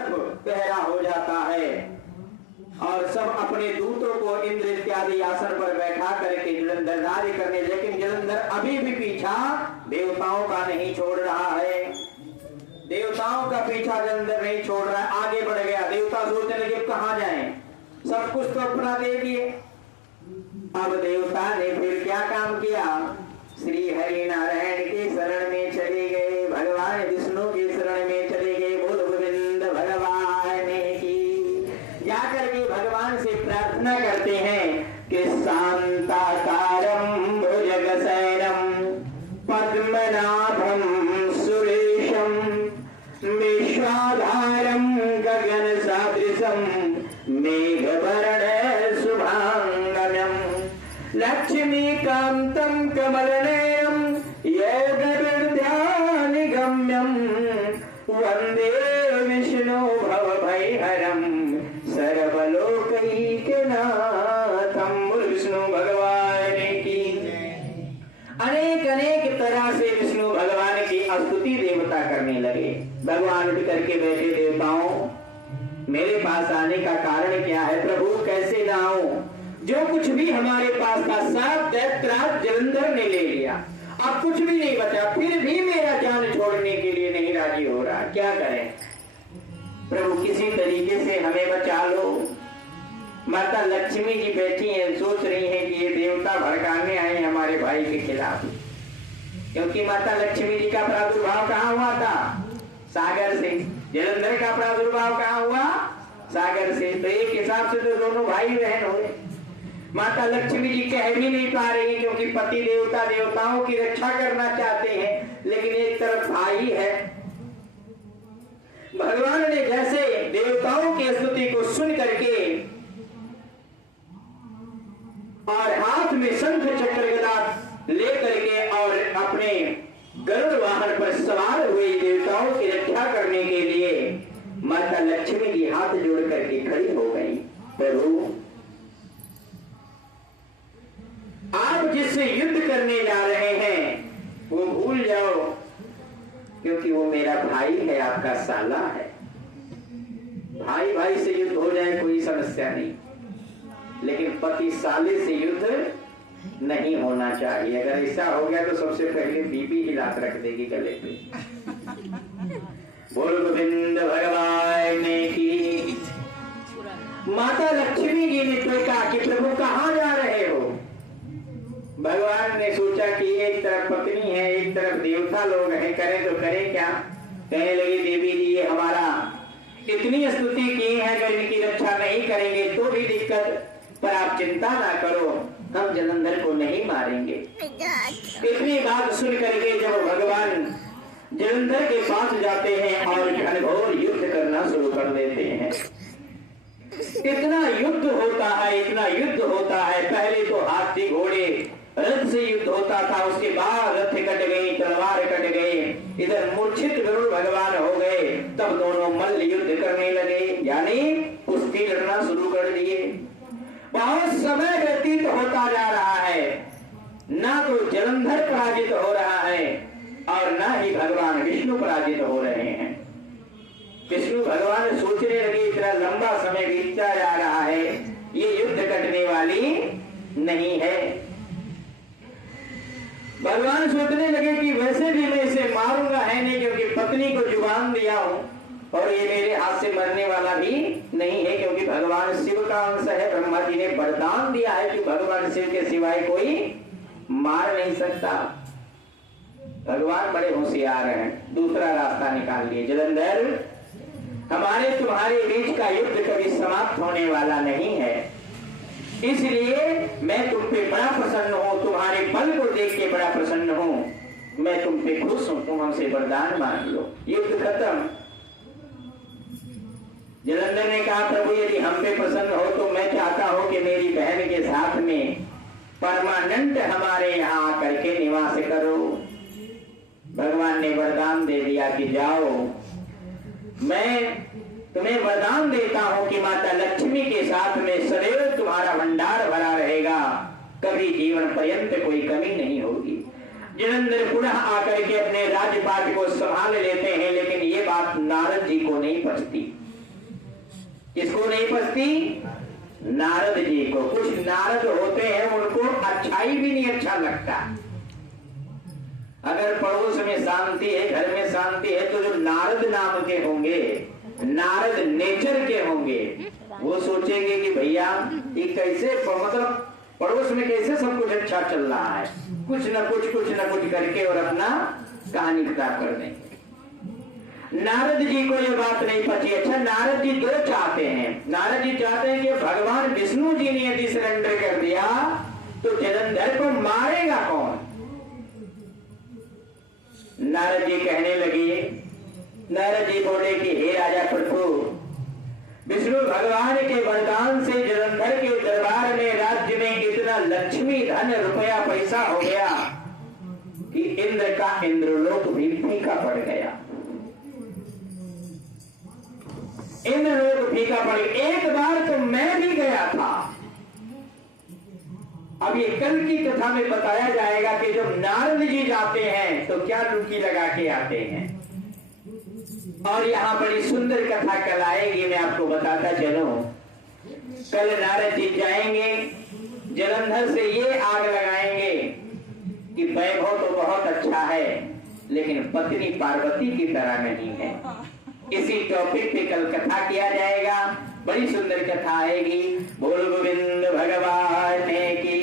पहरा हो जाता है और सब अपने दूतों को इंद्र इत्यादि आसन पर बैठा करके जलंधर नारी करने, लेकिन जलंधर अभी भी पीछा देवताओं का नहीं छोड़ रहा है। देवताओं का पीछा जलंधर नहीं छोड़ रहा है, आगे बढ़ गया। देवता सोचने लगे कहां जाएं, सब कुछ तो अपना दे दिए। अब देवता ने फिर क्या काम किया, श्री हरि नारायण के शरण में चले गए, भगवान विष्णु के शरण में चले गए। बोल गोविंद भगवान की। जाकर के भगवान से प्रार्थना करते हैं कि शांताकारं भुजगशयनं पद्मनाभं सुरेशं विश्वाधारं गगनसदृशं मेघवर्ण शुभांगम्यं लक्ष्मीकान्तं कमलनयनं योगविद्यानिगम्यं वन्दे विष्णु भवभयहरं सर्वलोकैकनाथं। विष्णु भगवान की अनेक अनेक तरह से विष्णु भगवान की स्तुति देवता करने लगे। भगवान उठ करके बैठे, देवताओं मेरे पास आने का कारण क्या है? प्रभु कैसे ना आऊं, जो कुछ भी हमारे पास था सब दैत्यराज जलंधर ने ले लिया, अब कुछ भी नहीं बचा, फिर भी मेरा जान छोड़ने के लिए नहीं राजी हो रहा, क्या करें? प्रभु किसी तरीके से हमें बचा लो। माता लक्ष्मी जी बैठी हैं, सोच रही हैं कि ये देवता भड़काने आए हमारे भाई के खिलाफ, क्योंकि माता लक्ष्मी जी का प्रादुर्भाव कहाँ हुआ था? सागर से। जलंधर का प्रादुर्भाव कहाँ हुआ? सागर से। तो एक हिसाब से तो दोनों भाई बहन हुए। माता लक्ष्मी जी कह भी नहीं पा रही, क्योंकि पति देवता देवताओं की रक्षा करना चाहते हैं, लेकिन एक तरफ भाई है। भगवान ने जैसे देवताओं की स्तुति को सुन करके और हाथ में शंख चक्र गदा लेकर के और अपने गरुड़ वाहन पर सवार हुए देवताओं की रक्षा करने के लिए माता लक्ष्मी जी हाथ जोड़ करके खड़ी हो गई। प्रभु आप जिससे युद्ध करने जा रहे हैं वो भूल जाओ, क्योंकि वो मेरा भाई है, आपका साला है। भाई भाई से युद्ध हो जाए कोई समस्या नहीं, लेकिन पति साले से युद्ध नहीं होना चाहिए। अगर ऐसा हो गया तो सबसे पहले बीबी ही लात रख देगी गले पे। बोल गोविंद भगवान की। माता लक्ष्मी जी ने तो कहा कि प्रभु कहाँ जा रहे हो? भगवान ने सोचा कि एक तरफ पत्नी है, एक तरफ देवता लोग हैं, करें तो करें क्या? कहने लगे देवी जी ये हमारा इतनी स्तुति की है, अगर इनकी रक्षा नहीं करेंगे तो भी दिक्कत, पर आप चिंता ना करो, हम जलंधर को नहीं मारेंगे। इतनी बात सुन करके जब भगवान जलंधर के पास जाते हैं और घनघोर युद्ध करना शुरू कर देते हैं। इतना युद्ध होता है, इतना युद्ध होता है। पहले तो हाथी घोड़े रथ से युद्ध होता था, उसके बाद रथ कट गई, तलवार कट गए, इधर मूर्छित गरुड़ भगवान हो गए, तब दोनों मल्ल युद्ध करने लगे, यानी कुश्ती लड़ना शुरू कर दिए। बहुत समय व्यतीत होता जा रहा है, ना तो जलंधर पराजित हो रहा है और ना ही भगवान विष्णु पराजित हो रहे हैं। विष्णु भगवान सोचने लगे इतना लंबा समय बीतता जा रहा है, ये युद्ध कटने वाली नहीं है। भगवान सोचने लगे कि वैसे भी मैं इसे मारूंगा है नहीं, क्योंकि पत्नी को जुबान दिया हूं और ये मेरे हाथ से मरने वाला भी नहीं है, क्योंकि भगवान शिव का अंश है। ब्रह्मा जी ने वरदान दिया है कि भगवान शिव के सिवाय कोई मार नहीं सकता। भगवान बड़े होशियार हैं, दूसरा रास्ता निकाल लिए। जलंधर हमारे तुम्हारे बीच का युद्ध कभी समाप्त होने वाला नहीं है, इसलिए मैं तुम पे बड़ा प्रसन्न हूं, तुम्हारे बल को देख के बड़ा प्रसन्न हूं, मैं तुम पे खुश हूं, तुम हमसे वरदान मांग लो, युद्ध खत्म। जलंधर ने कहा प्रभु यदि हम पे प्रसन्न हो तो मैं चाहता हूं कि मेरी बहन के साथ में परमानेंट हमारे यहाँ आकर के निवास करो। भगवान ने वरदान दे दिया कि जाओ, मैं तुम्हें वरदान देता हूं कि माता लक्ष्मी के साथ में सदैव तुम्हारा भंडार भरा रहेगा, कभी जीवन पर्यंत कोई कमी नहीं होगी। जलंधर पुनः आकर के अपने राजपाट को संभाल लेते हैं, लेकिन ये बात नारद जी को नहीं पचती। किसको नहीं पचती? नारद जी को। कुछ नारद होते हैं उनको अच्छाई भी नहीं अच्छा लगता। अगर पड़ोस में शांति है, घर में शांति है, तो जो नारद नाम के होंगे, नारद नेचर के होंगे, वो सोचेंगे कि भैया ये कैसे, मतलब पड़ोस में कैसे सब कुछ अच्छा चल रहा है, कुछ न कुछ करके और अपना कहानी खराब कर देंगे। नारद जी को ये बात नहीं पची। अच्छा, नारद जी दो चाहते हैं। नारद जी चाहते हैं कि भगवान विष्णु जी ने यदि सरेंडर कर दिया तो जलंधर को मारेगा कौन? नारद जी कहने लगे, नारद जी बोले कि हे राजा प्रभु, विष्णु भगवान के वरदान से जलंधर के दरबार में, राज्य में इतना लक्ष्मी धन रुपया पैसा हो गया कि इंद्र का इंद्रलोक भी फीका पड़ गया। इंद्रलोक फीका पड़ गया। एक बार तो मैं भी गया था। अब ये कल की कथा में बताया जाएगा कि जब नारद जी जाते हैं तो क्या डुबकी लगा के आते हैं। और यहां बड़ी सुंदर कथा कल आएगी, मैं आपको बताता चलूं। कल नारद जी जाएंगे जलंधर से, ये आग लगाएंगे कि वैभव तो बहुत अच्छा है लेकिन पत्नी पार्वती की तरह नहीं है। इसी टॉपिक पे कल कथा किया जाएगा, बड़ी सुंदर कथा आएगी। बोल गोविंद भगवान की,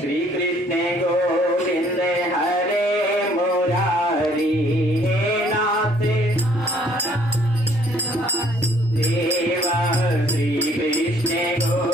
श्री कृष्ण गोविंद हरे मुरारी, हे नाथ देवा श्री कृष्ण गोविंद